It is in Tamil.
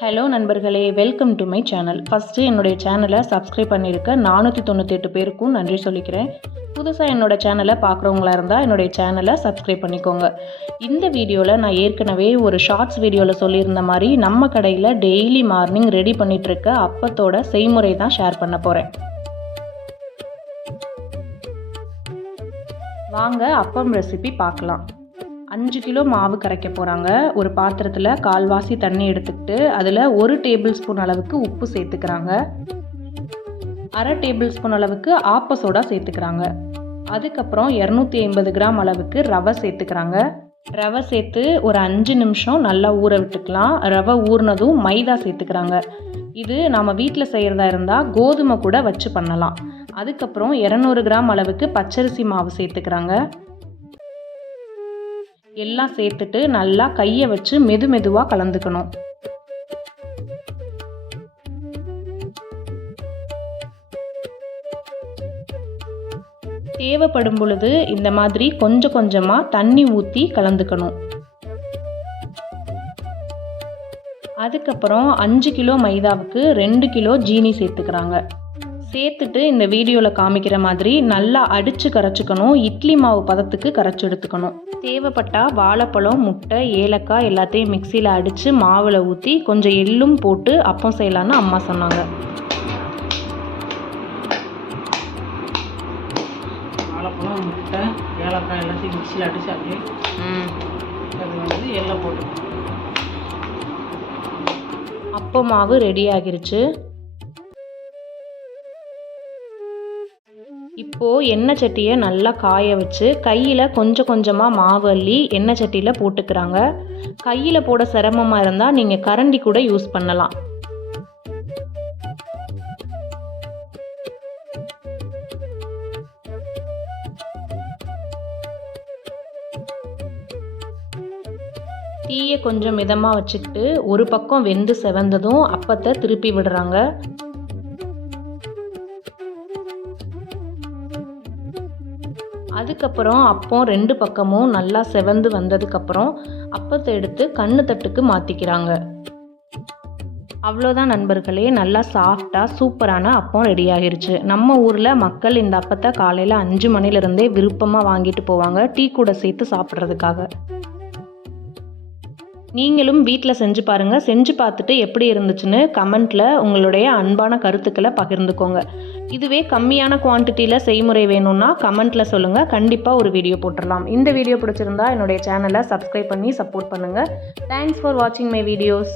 ஹலோ நண்பர்களே, welcome to my channel. First என்னுடைய சேனலை சப்ஸ்கிரைப் பண்ணியிருக்க 498 பேருக்கும் நன்றி சொல்லிக்கிறேன். புதுசாக என்னோடய சேனலை பார்க்குறவங்களா இருந்தால் என்னுடைய சேனலை சப்ஸ்கிரைப் பண்ணிக்கோங்க. இந்த வீடியோவில் நான் ஏற்கனவே ஒரு ஷார்ட்ஸ் வீடியோவில் சொல்லியிருந்த மாதிரி நம்ம கடையில் டெய்லி மார்னிங் ரெடி பண்ணிகிட்ருக்க அப்பத்தோட செய்முறை தான் ஷேர் பண்ண போகிறேன். வாங்க அப்பம் ரெசிபி பார்க்கலாம். 5 கிலோ மாவு கரைக்க போகிறாங்க. ஒரு பாத்திரத்தில் கால்வாசி தண்ணி எடுத்துக்கிட்டு அதில் 1 டேபிள் ஸ்பூன் அளவுக்கு உப்பு சேர்த்துக்கிறாங்க. 1/2 டேபிள் ஸ்பூன் அளவுக்கு ஆப்ப சோடா சேர்த்துக்கிறாங்க. அதுக்கப்புறம் 250 கிராம் அளவுக்கு ரவை சேர்த்துக்கிறாங்க. ரவை சேர்த்து ஒரு 5 நிமிஷம் நல்லா ஊற விட்டுக்கலாம். ரவை ஊறினதும் மைதா சேர்த்துக்கிறாங்க. இது நம்ம வீட்டில் செய்கிறதா இருந்தால் கோதுமை கூட வச்சு பண்ணலாம். அதுக்கப்புறம் 200 கிராம் அளவுக்கு பச்சரிசி மாவு சேர்த்துக்கிறாங்க. எல்லாம் சேர்த்துட்டு நல்லா கையை வச்சு மெதுவாக கலந்துக்கணும். தேவைப்படும் பொழுது இந்த மாதிரி கொஞ்சம் கொஞ்சமாக தண்ணி ஊற்றி கலந்துக்கணும். அதுக்கப்புறம் 5 கிலோ மைதாவுக்கு 2 கிலோ ஜீனி சேர்த்துக்கிறாங்க. சேர்த்துட்டு இந்த வீடியோவில் காமிக்கிற மாதிரி நல்லா அடித்து கரைச்சிக்கணும். இட்லி மாவு பதத்துக்கு கரைச்சி எடுத்துக்கணும். தேவைப்பட்டால் வாழைப்பழம், முட்டை, ஏலக்காய் எல்லாத்தையும் மிக்சியில் அடித்து மாவில் ஊற்றி கொஞ்சம் எள்ளும் போட்டு அப்பம் செய்யலான்னு அம்மா சொன்னாங்க. வாழைப்பழம், முட்டை, ஏலக்காய் எல்லாத்தையும் மிக்சியில் அடித்து அப்படியே அது எள்ளை போட்டு அப்ப மாவு ரெடி ஆகிருச்சு. இப்போது எண்ணெய் சட்டியை நல்லா காய வச்சு கையில் கொஞ்சம் கொஞ்சமாக மாவு அள்ளி எண்ணெய் சட்டியில் போட்டுக்கிறாங்க. கையில் போட சிரமமாக இருந்தால் நீங்கள் கரண்டி கூட யூஸ் பண்ணலாம். தீயை கொஞ்சம் மிதமாக வச்சுக்கிட்டு ஒரு பக்கம் வெந்து செவந்ததும் அப்பத்தை திருப்பி விடுறாங்க. அதுக்கப்புறம் அப்பம் 2 பக்கமும் நல்லா செவந்து வந்ததுக்கப்புறம் அப்பத்தை எடுத்து கண்ணு தட்டுக்கு மாற்றிக்கிறாங்க. அவ்வளோதான் நண்பர்களே, நல்லா சாஃப்டாக சூப்பரான அப்பம் ரெடி ஆகிருச்சு. நம்ம ஊரில் மக்கள் இந்த அப்பத்தை காலையில் 5 மணிலேருந்தே விருப்பமாக வாங்கிட்டு போவாங்க டீ கூட சேர்த்து சாப்பிட்றதுக்காக. நீங்களும் வீட்டில் செஞ்சு பாருங்கள். செஞ்சு பார்த்துட்டு எப்படி இருந்துச்சுன்னு கமெண்ட்டில் உங்களுடைய அன்பான கருத்துக்களை பகிர்ந்துக்கோங்க. இதுவே கம்மியான குவான்டிட்டியில் செய்முறை வேணும்னா கமெண்ட்டில் சொல்லுங்கள். கண்டிப்பாக ஒரு வீடியோ போட்டுடலாம். இந்த வீடியோ பிடிச்சிருந்தா என்னுடைய சேனலை சப்ஸ்கிரைப் பண்ணி சப்போர்ட் பண்ணுங்கள். தேங்க்ஸ் ஃபார் வாட்சிங் மை வீடியோஸ்.